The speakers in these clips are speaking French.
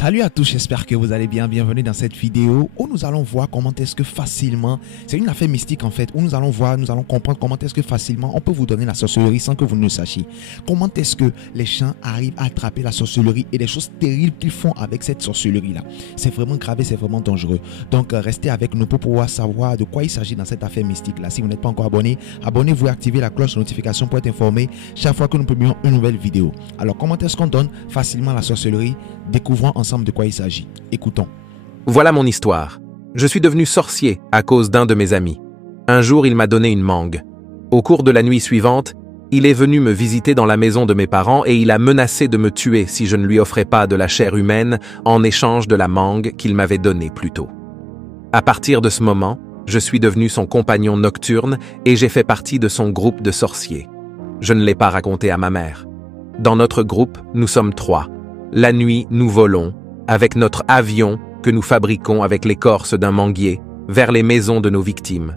Salut à tous, j'espère que vous allez bien. Bienvenue dans cette vidéo où nous allons voir comment est-ce que facilement, c'est une affaire mystique en fait, où nous allons comprendre comment est-ce que facilement on peut vous donner la sorcellerie sans que vous ne le sachiez. Comment est-ce que les gens arrivent à attraper la sorcellerie et les choses terribles qu'ils font avec cette sorcellerie là. C'est vraiment grave et c'est vraiment dangereux. Donc restez avec nous pour pouvoir savoir de quoi il s'agit dans cette affaire mystique là. Si vous n'êtes pas encore abonné, abonnez-vous et activez la cloche de notification pour être informé chaque fois que nous publions une nouvelle vidéo. Alors comment est-ce qu'on donne facilement la sorcellerie? Découvrons ensemble de quoi il s'agit. Écoutons. Voilà mon histoire. Je suis devenu sorcier à cause d'un de mes amis. Un jour, il m'a donné une mangue. Au cours de la nuit suivante, il est venu me visiter dans la maison de mes parents et il a menacé de me tuer si je ne lui offrais pas de la chair humaine en échange de la mangue qu'il m'avait donnée plus tôt. À partir de ce moment, je suis devenu son compagnon nocturne et j'ai fait partie de son groupe de sorciers. Je ne l'ai pas raconté à ma mère. Dans notre groupe, nous sommes 3. La nuit, nous volons, avec notre avion que nous fabriquons avec l'écorce d'un manguier, vers les maisons de nos victimes.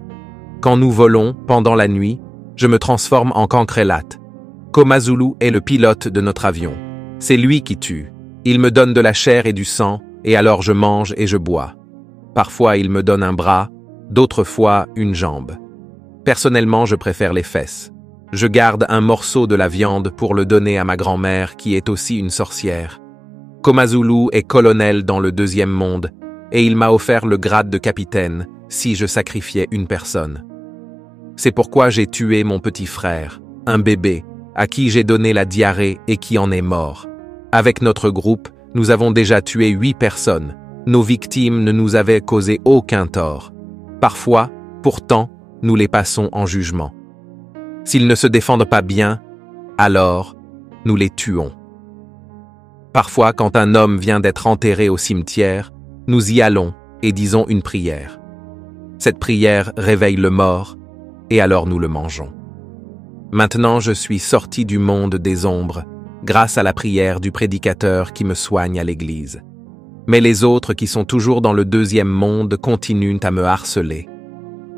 Quand nous volons, pendant la nuit, je me transforme en Cancrelate. Komazulu est le pilote de notre avion. C'est lui qui tue. Il me donne de la chair et du sang, et alors je mange et je bois. Parfois, il me donne un bras, d'autres fois, une jambe. Personnellement, je préfère les fesses. Je garde un morceau de la viande pour le donner à ma grand-mère qui est aussi une sorcière. Komazulu est colonel dans le deuxième monde et il m'a offert le grade de capitaine si je sacrifiais une personne. C'est pourquoi j'ai tué mon petit frère, un bébé, à qui j'ai donné la diarrhée et qui en est mort. Avec notre groupe, nous avons déjà tué 8 personnes. Nos victimes ne nous avaient causé aucun tort. Parfois, pourtant, nous les passons en jugement. S'ils ne se défendent pas bien, alors nous les tuons. Parfois, quand un homme vient d'être enterré au cimetière, nous y allons et disons une prière. Cette prière réveille le mort et alors nous le mangeons. Maintenant, je suis sorti du monde des ombres grâce à la prière du prédicateur qui me soigne à l'église. Mais les autres qui sont toujours dans le deuxième monde continuent à me harceler.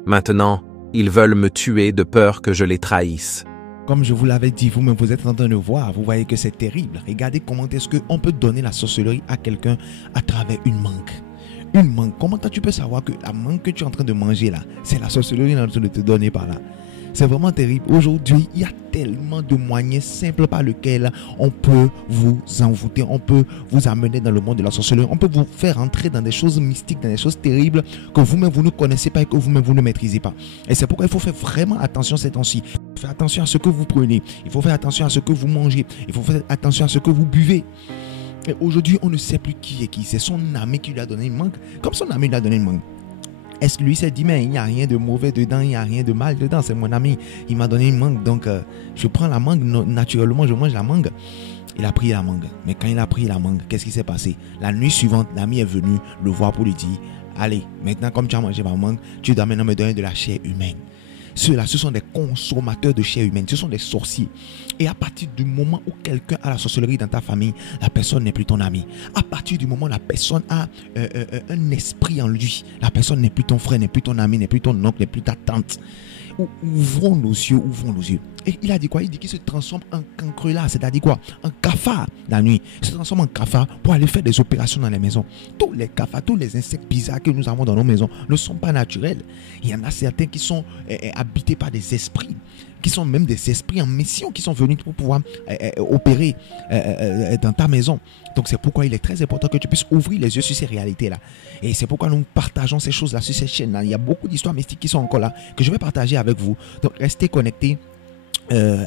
Maintenant, ils veulent me tuer de peur que je les trahisse. Comme je vous l'avais dit, vous-même vous êtes en train de voir, vous voyez que c'est terrible. Regardez comment est-ce qu'on peut donner la sorcellerie à quelqu'un à travers une mangue. Une mangue, comment tu peux savoir que la mangue que tu es en train de manger là, c'est la sorcellerie en train de te donner par là? C'est vraiment terrible. Aujourd'hui, il y a tellement de moyens simples par lesquels on peut vous envoûter, on peut vous amener dans le monde de la sorcellerie, on peut vous faire entrer dans des choses mystiques, dans des choses terribles que vous-même vous ne connaissez pas et que vous-même vous ne maîtrisez pas. Et c'est pourquoi il faut faire vraiment attention ces temps-ci. Il faut faire attention à ce que vous prenez, il faut faire attention à ce que vous mangez, il faut faire attention à ce que vous buvez. Et aujourd'hui, on ne sait plus qui est qui. C'est son ami qui lui a donné une mangue. Comme son ami lui a donné une mangue. Est-ce que lui s'est dit, mais il n'y a rien de mauvais dedans, il n'y a rien de mal dedans, c'est mon ami, il m'a donné une mangue, donc je prends la mangue, naturellement je mange la mangue. Il a pris la mangue, mais quand il a pris la mangue, qu'est-ce qui s'est passé? La nuit suivante, l'ami est venu le voir pour lui dire, allez, maintenant comme tu as mangé ma mangue, tu dois maintenant me donner de la chair humaine. Ceux-là, ce sont des consommateurs de chair humaine, ce sont des sorciers. Et à partir du moment où quelqu'un a la sorcellerie dans ta famille, la personne n'est plus ton ami. À partir du moment où la personne a un esprit en lui, la personne n'est plus ton frère, n'est plus ton ami, n'est plus ton oncle, n'est plus ta tante. Ouvrons nos yeux, ouvrons nos yeux. Et il a dit quoi? Il dit qu'il se transforme en cancrelat, c'est-à-dire quoi? En cafard la nuit. Il se transforme en cafard pour aller faire des opérations dans les maisons. Tous les cafards, tous les insectes bizarres que nous avons dans nos maisons ne sont pas naturels. Il y en a certains qui sont habités par des esprits, qui sont même des esprits en mission, qui sont venus pour pouvoir opérer dans ta maison. Donc c'est pourquoi il est très important que tu puisses ouvrir les yeux sur ces réalités-là. Et c'est pourquoi nous partageons ces choses-là sur cette chaîne-là. Il y a beaucoup d'histoires mystiques qui sont encore là, que je vais partager avec vous. Donc restez connectés.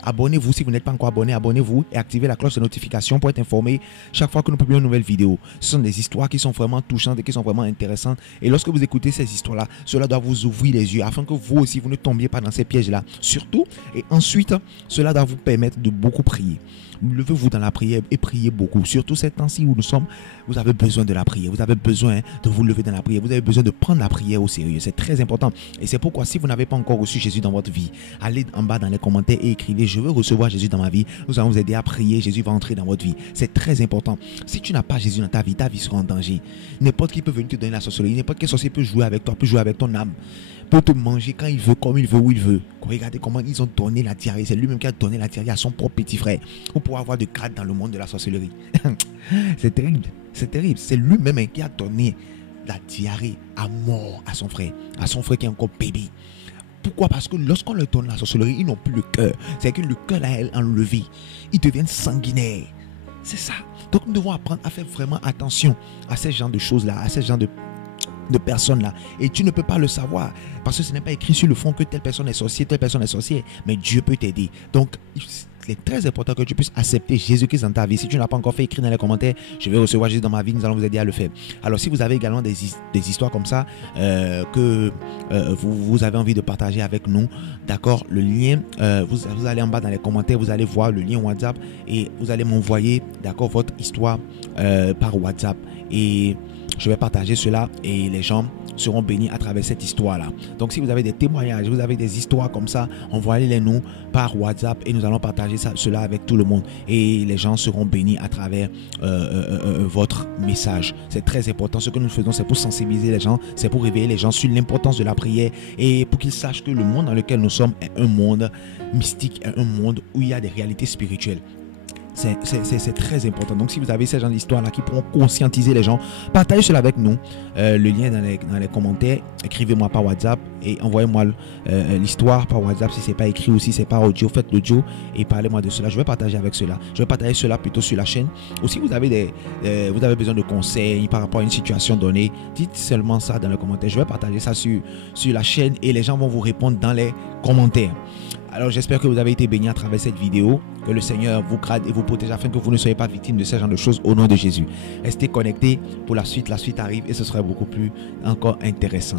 Abonnez-vous si vous n'êtes pas encore abonné, abonnez-vous et activez la cloche de notification pour être informé chaque fois que nous publions une nouvelle vidéo. Ce sont des histoires qui sont vraiment touchantes et qui sont vraiment intéressantes. Et lorsque vous écoutez ces histoires-là, cela doit vous ouvrir les yeux afin que vous aussi vous ne tombiez pas dans ces pièges-là. Surtout, et ensuite, cela doit vous permettre de beaucoup prier. Levez-vous dans la prière et priez beaucoup. Surtout ces temps-ci où nous sommes, vous avez besoin de la prière. Vous avez besoin de vous lever dans la prière. Vous avez besoin de prendre la prière au sérieux. C'est très important. Et c'est pourquoi si vous n'avez pas encore reçu Jésus dans votre vie, allez en bas dans les commentaires et écrivez « Je veux recevoir Jésus dans ma vie ». Nous allons vous aider à prier. Jésus va entrer dans votre vie. C'est très important. Si tu n'as pas Jésus dans ta vie sera en danger. N'importe qui peut venir te donner la sorcellerie. N'importe quel sorcier peut jouer avec toi, peut jouer avec ton âme. peut te manger quand il veut, comme il veut, où il veut. Regardez comment ils ont donné la diarrhée. C'est lui-même qui a donné la diarrhée à son propre petit frère pour pouvoir avoir de grade dans le monde de la sorcellerie. C'est terrible. C'est terrible. C'est lui-même qui a donné la diarrhée à mort à son frère qui est encore bébé. Pourquoi? Parce que lorsqu'on leur donne la sorcellerie, ils n'ont plus le cœur. C'est que le cœur est enlevé. Ils deviennent sanguinaires. C'est ça. Donc nous devons apprendre à faire vraiment attention à ces genres de choses-là, à ces genres de personnes-là. Et tu ne peux pas le savoir parce que ce n'est pas écrit sur le front que telle personne est sorcière, telle personne est sorcière. Mais Dieu peut t'aider. Donc, il est très important que tu puisses accepter Jésus-Christ dans ta vie. Si tu n'as pas encore fait, écris dans les commentaires. Je vais recevoir Jésus dans ma vie. Nous allons vous aider à le faire. Alors, si vous avez également des histoires comme ça que vous avez envie de partager avec nous, d'accord, le lien, vous allez en bas dans les commentaires, vous allez voir le lien WhatsApp et vous allez m'envoyer, d'accord, votre histoire par WhatsApp. Et je vais partager cela et les gens seront bénis à travers cette histoire-là. Donc, si vous avez des témoignages, vous avez des histoires comme ça, envoyez-les nous par WhatsApp et nous allons partager cela avec tout le monde. Et les gens seront bénis à travers votre message. C'est très important. Ce que nous faisons, c'est pour sensibiliser les gens, c'est pour réveiller les gens sur l'importance de la prière et pour qu'ils sachent que le monde dans lequel nous sommes est un monde mystique, est un monde où il y a des réalités spirituelles. C'est très important. Donc, si vous avez ces gens d'histoire-là qui pourront conscientiser les gens, partagez cela avec nous. Le lien dans les commentaires. Écrivez-moi par WhatsApp et envoyez-moi l'histoire par WhatsApp. Si ce n'est pas écrit ou si ce n'est pas audio, faites l'audio et parlez-moi de cela. Je vais partager avec cela. Je vais partager cela plutôt sur la chaîne. Ou si vous avez besoin de conseils par rapport à une situation donnée, dites seulement ça dans les commentaires. Je vais partager ça sur la chaîne et les gens vont vous répondre dans les commentaires. Alors, j'espère que vous avez été bénis à travers cette vidéo. Que le Seigneur vous grade et vous protège afin que vous ne soyez pas victime de ce genre de choses au nom de Jésus. Restez connectés pour la suite. La suite arrive et ce sera beaucoup plus encore intéressant.